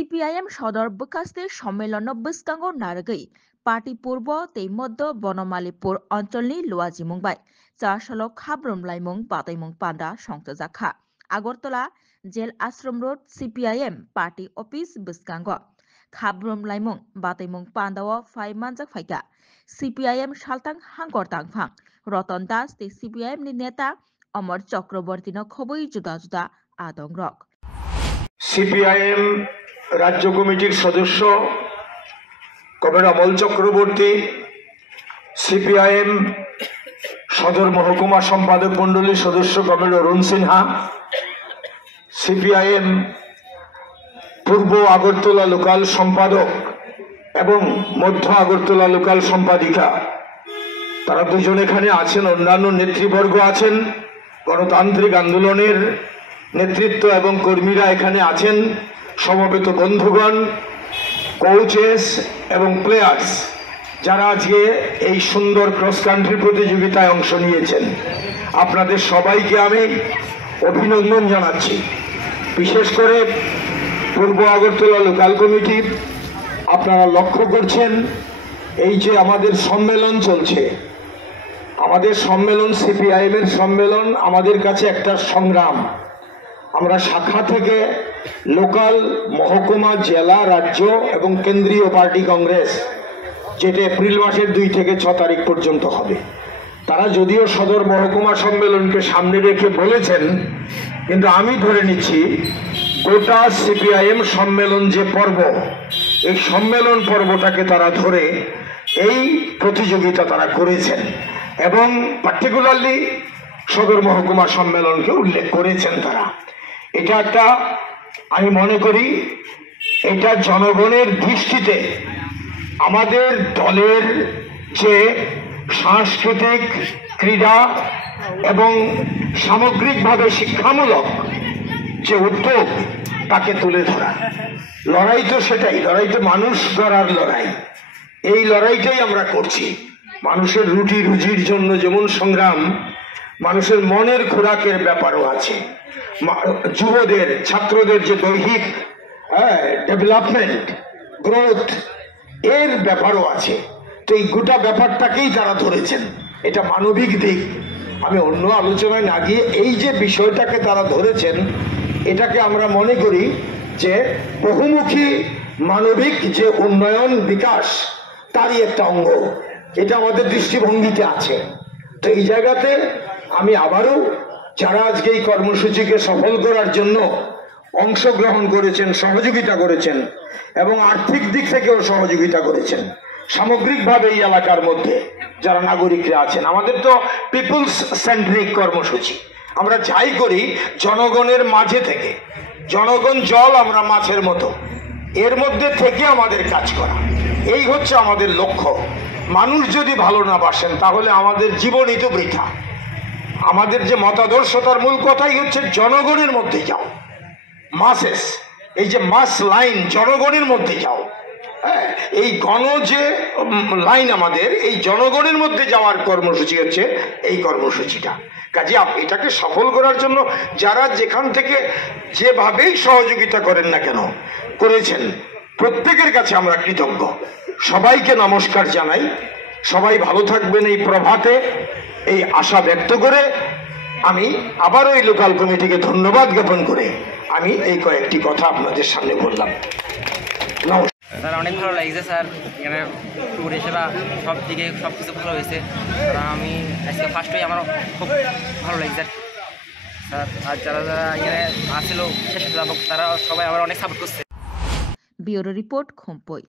CPIM সদর বকাস্তে সম্মেলন বসকাঙ্গ নারগৈ party পূর্ব তৈ মধ্য বনমালীপুর অঞ্চলনি লুয়াজি মুংবাই চাশাল খাব্রম লাইমুং বাতাইমুং পান্ডা সংসজাখা Agartala jail Ashram road CPIM party office বসকাঙ্গ খাব্রম লাইমুং বাতাইমুং পান্ডাও ফাই মানজাক ফাইকা সিপিআইএম সালতাং হাঙ্গর তাংফাং রতন দাস তৈ সিপিআইএম नि नेता अमर चक्रवर्ती खबई जुदा जुदा आदं रक সিপিআইএম রাজ্য কমিটির সদস্য কমরেড অমল চক্রবর্তী, সিপিআইএম সদর মহকুমা সম্পাদক মন্ডলীর সদস্য কমরেড অরুণ সিনহা, সিপিআইএম পূর্ব আগরতলা লোকাল সম্পাদক এবং মধ্য আগরতলা লোকাল সম্পাদিকা, তারা দুজন এখানে আছেন। অন্যান্য নেতৃবর্গ আছেন, গণতান্ত্রিক আন্দোলনের নেতৃত্ব এবং কর্মীরা এখানে আছেন। সমবেত বন্ধুগণ, কোচেস এবং প্লেয়ার্স যারা আজকে এই সুন্দর ক্রস কান্ট্রি প্রতিযোগিতায় অংশ নিয়েছেন, আপনাদের সবাইকে আমি অভিনন্দন জানাচ্ছি। বিশেষ করে পূর্ব আগরতলা লোকাল কমিটি, আপনারা লক্ষ্য করছেন এই যে আমাদের সম্মেলন চলছে, আমাদের সম্মেলন সিপিআইএম এর সম্মেলন আমাদের কাছে একটা সংগ্রাম। আমরা শাখা থেকে লোকাল, মহকুমা, জেলা, রাজ্য এবং কেন্দ্রীয় পার্টি কংগ্রেস, যেটা এপ্রিল মাসের 2 থেকে 6 তারিখ পর্যন্ত হবে, তারা যদিও সদর মহকুমা সম্মেলনকে সামনে রেখে বলেছেন, কিন্তু আমি ধরে নিচ্ছি গোটা সিপিআইএম সম্মেলন যে পর্ব, এই সম্মেলন পর্বটাকে তারা ধরে এই প্রতিযোগিতা তারা করেছেন এবং পার্টিকুলারলি সদর মহকুমা সম্মেলনকে উল্লেখ করেছেন তারা। এটা একটা, আমি মনে করি এটা জনগণের দৃষ্টিতে আমাদের দলের যে সাংস্কৃতিক, ক্রীড়া এবং সামগ্রিকভাবে শিক্ষামূলক যে উদ্যোগ, তাকে তুলে ধরা। লড়াই তো সেটাই, লড়াই তো মানুষ গড়ার লড়াই। এই লড়াইটাই আমরা করছি। মানুষের রুটি রুজির জন্য যেমন সংগ্রাম, মানুষের মনের খোরাকের ব্যাপারও আছে। যুবদের, ছাত্রদের যে দৈহিক ডেভেলপমেন্ট, গ্রোথ, এর ব্যাপারও আছে। তো এই গোটা ব্যাপারটাকেই তারা ধরেছেন। এটা মানবিক দিক। আমি অন্য আলোচনায় না গিয়ে এই যে বিষয়টাকে তারা ধরেছেন, এটাকে আমরা মনে করি যে বহুমুখী মানবিক যে উন্নয়ন, বিকাশ, তারই একটা অঙ্গ। এটা আমাদের দৃষ্টিভঙ্গিতে আছে। তো এই জায়গাতে আমি আবারও যারা আজকে এই কর্মসূচিকে সফল করার জন্য অংশগ্রহণ করেছেন, সহযোগিতা করেছেন এবং আর্থিক দিক থেকেও সহযোগিতা করেছেন, সামগ্রিকভাবে এই এলাকার মধ্যে যারা নাগরিকরা আছেন, আমাদের তো পিপলস সেন্ট্রিক কর্মসূচি। আমরা যাই করি জনগণের মাঝে থেকে, জনগণ জল, আমরা মাছের মতো, এর মধ্যে থেকে আমাদের কাজ করা, এই হচ্ছে আমাদের লক্ষ্য। মানুষ যদি ভালো না বাসেন তাহলে আমাদের জীবনই তো বৃথা। আমাদের যে মতাদর্শতার মূল কথাই হচ্ছে জনগণের মধ্যে যাও, মাসেস, এই যে মাস লাইন, জনগণের মধ্যে যাও। হ্যাঁ, এই গণ যে লাইন আমাদের, এই জনগণের মধ্যে যাওয়ার কর্মসূচি হচ্ছে এই কর্মসূচিটা। কাজে এটাকে সফল করার জন্য যারা যেখান থেকে যেভাবেই সহযোগিতা করেন না কেন, করেছেন, প্রত্যেকের কাছে আমরা কৃতজ্ঞ। সবাইকে নমস্কার জানাই। সবাই ভালো থাকবেন এই প্রভাতে, এই আশা ব্যক্ত করে আমি আবারও এই লোকাল কমিটিকে ধন্যবাদ জ্ঞাপন করে আমি এই কয়েকটি কথা আপনাদের সামনে বললাম। স্যার, অনেক ভালো লাগছে স্যার, এখানে পরিষেবা সব দিকে সব কিছু ভালো হয়েছে। আমি আজকে ফার্স্ট হয়ে আমারও খুব ভালো লাগছে স্যার। আর যারা যারা এখানে আসছিল শেষ যাবো, তারা সবাই আবার অনেক সাপোর্ট করছে। Bureau report, খোম্পই।